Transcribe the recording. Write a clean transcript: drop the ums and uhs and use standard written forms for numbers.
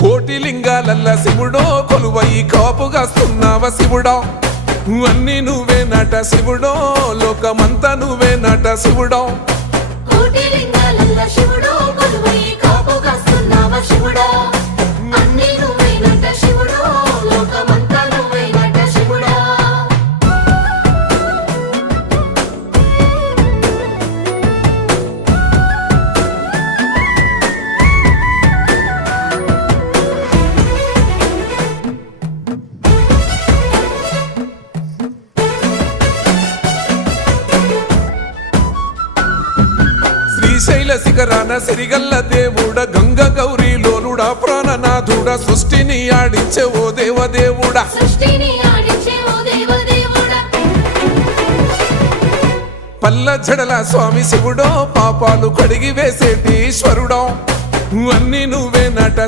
కోటి లింగాలల్ల శివుడో కొలువై కాపుగాస్తున్నావ శివుడా అన్ని నువ్వే నట శివుడో లోకమంతా నువ్వే నట శివుడో కోటి లింగాలల్ల శివుడో కొలువై కాపుగాస్తున్నావ శివుడా అన్ని నువ్వే నట శివుడో లోకమంతా నువ్వే నట శివుడా శ్రీశైల శిఖరాన సిరిగల్ల దేవుడ గంగ గౌరీ లోలుడా ప్రాణనాథుడ సృష్టిని ఆడించే ఓ దేవదేవుడా సృష్టిని ఆడించే ఓ దేవదేవుడా పల్ల జడల స్వామి శివుడో పాపాలు కడిగి వేసేటి ఈశ్వరుడో అన్ని నువ్వే నట